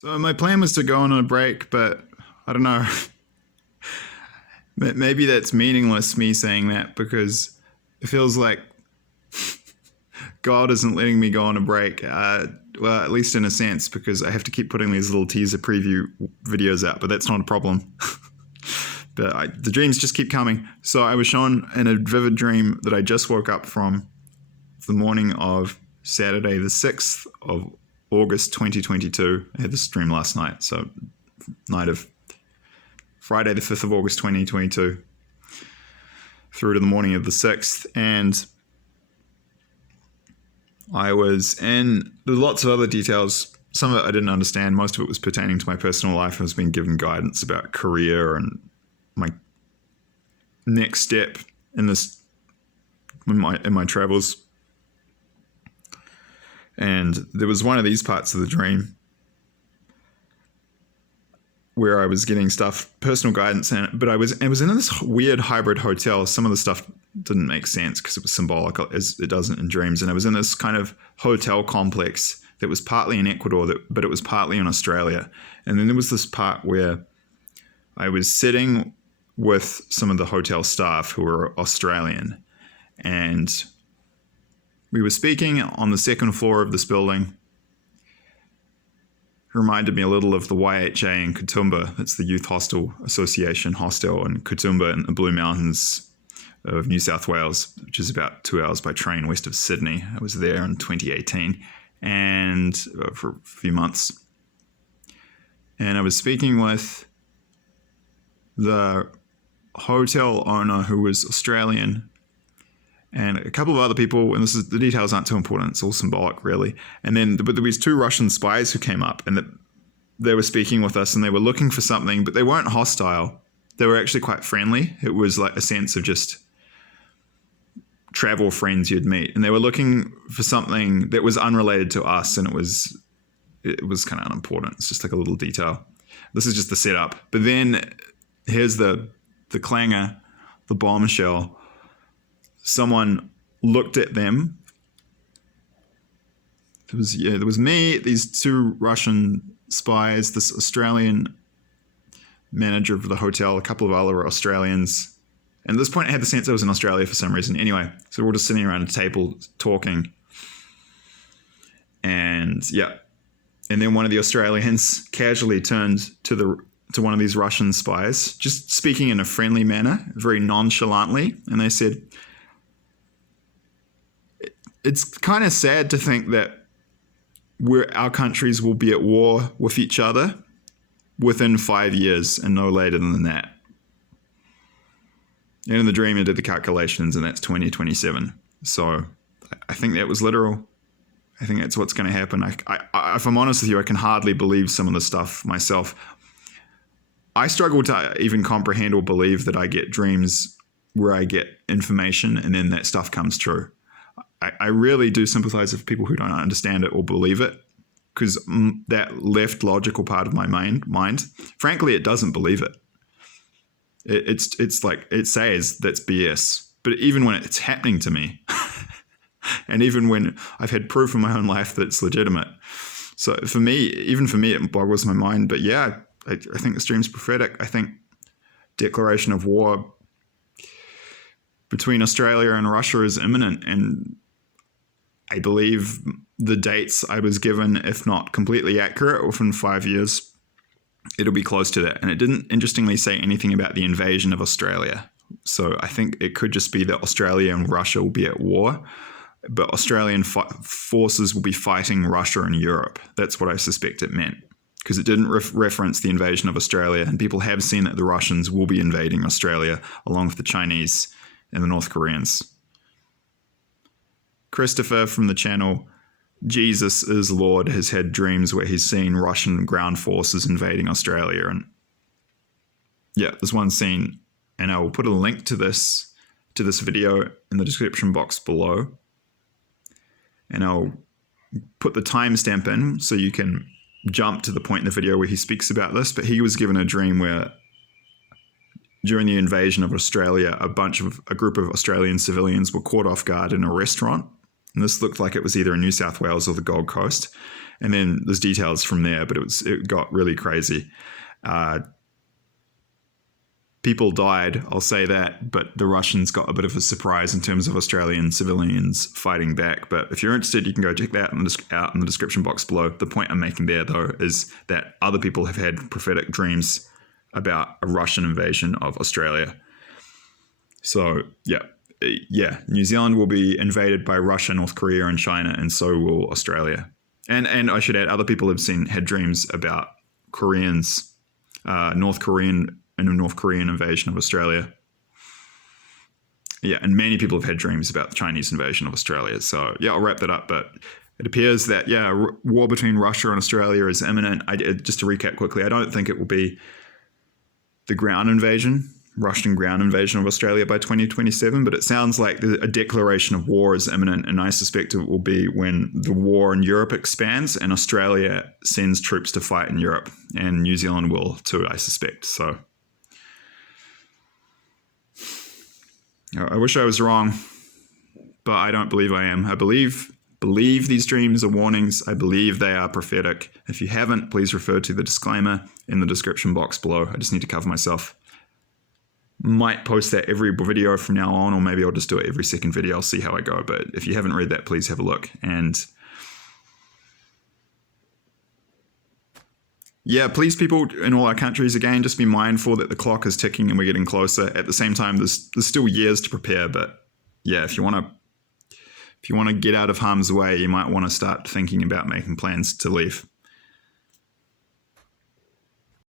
So my plan was to go on a break, but I don't know. Maybe that's meaningless, me saying that, because it feels like God isn't letting me go on a break. Well, at least in a sense, because I have to keep putting these little teaser preview videos out, but that's not a problem. But the dreams just keep coming. So I was shown in a vivid dream that I just woke up from the morning of Saturday, the 6th of August 2022. I had this dream last night, so night of Friday, the 5th of August 2022, through to the morning of the 6th. And I was in lots of other details. Some of it I didn't understand. Most of it was pertaining to my personal life. I was being given guidance about career and my next step in my travels. And there was one of these parts of the dream where I was getting stuff, personal guidance, but it was in this weird hybrid hotel. Some of the stuff didn't make sense because it was symbolic, as it doesn't in dreams. And I was in this kind of hotel complex that was partly in Ecuador, but it was partly in Australia. And then there was this part where I was sitting with some of the hotel staff who were Australian, and we were speaking on the second floor of this building. It reminded me a little of the YHA in Katoomba. It's the Youth Hostel Association hostel in Katoomba in the Blue Mountains of New South Wales, which is about 2 hours by train west of Sydney. I was there in 2018 and for a few months. And I was speaking with the hotel owner who was Australian and a couple of other people, and the details aren't too important, it's all symbolic really. And then, but there was two Russian spies who came up, and they were speaking with us, and they were looking for something, but they weren't hostile. They were actually quite friendly. It was like a sense of just travel friends you'd meet, and they were looking for something that was unrelated to us, and it was kind of unimportant. It's just like a little detail. This is just the setup. But then here's the clanger, the bombshell. Someone looked at them. There was me, these two Russian spies, this Australian manager of the hotel, a couple of other Australians. And at this point, I had the sense I was in Australia for some reason. Anyway, so we're all just sitting around a table talking. And and then one of the Australians casually turned to one of these Russian spies, just speaking in a friendly manner, very nonchalantly, and they said, "It's kind of sad to think that our countries will be at war with each other within 5 years and no later than that." And in the dream, I did the calculations, and that's 2027. So I think that was literal. I think that's what's going to happen. I, if I'm honest with you, I can hardly believe some of the stuff myself. I struggle to even comprehend or believe that I get dreams where I get information and then that stuff comes true. I really do sympathize with people who don't understand it or believe it, because that left logical part of my mind, frankly, it doesn't believe it. It's like, it says that's BS. But even when it's happening to me, and even when I've had proof in my own life that it's legitimate. So for me, it boggles my mind. But yeah, I think this dream's prophetic. I think declaration of war between Australia and Russia is imminent, and I believe the dates I was given, if not completely accurate, within 5 years, it'll be close to that. And it didn't, interestingly, say anything about the invasion of Australia. So I think it could just be that Australia and Russia will be at war, but Australian forces will be fighting Russia and Europe. That's what I suspect it meant, because it didn't reference the invasion of Australia. And people have seen that the Russians will be invading Australia along with the Chinese and the North Koreans. Christopher from the channel Jesus is Lord has had dreams where he's seen Russian ground forces invading Australia. And yeah, there's one scene, and I will put a link to this video in the description box below. And I'll put the timestamp in so you can jump to the point in the video where he speaks about this. But he was given a dream where during the invasion of Australia, a group of Australian civilians were caught off guard in a restaurant, And this looked like it was either in New South Wales or the Gold Coast. And then there's details from there, but it got really crazy. People died, I'll say that, but the Russians got a bit of a surprise in terms of Australian civilians fighting back. But if you're interested, you can go check that out in the description box below. The point I'm making there, though, is that other people have had prophetic dreams about a Russian invasion of Australia. So, New Zealand will be invaded by Russia, North Korea, and China, and so will Australia. And I should add, other people have had dreams about Koreans, North Korean invasion of Australia. Yeah, and many people have had dreams about the Chinese invasion of Australia. So, I'll wrap that up. But it appears that, war between Russia and Australia is imminent. Just to recap quickly, I don't think it will be the Russian ground invasion of Australia by 2027, but it sounds like a declaration of war is imminent, and I suspect it will be when the war in Europe expands and Australia sends troops to fight in Europe, and New Zealand will too, I suspect. So I wish I was wrong, but I don't believe I am. I believe these dreams are warnings. I believe they are prophetic. If you haven't, please refer to the disclaimer in the description box below. I just need to cover myself. Might post that every video from now on, or maybe I'll just do it every second video. I'll see how I go. But if you haven't read that, please have a look. And please, people in all our countries, again, just be mindful that the clock is ticking and we're getting closer. At the same time, there's still years to prepare. But if you want to get out of harm's way, you might want to start thinking about making plans to leave.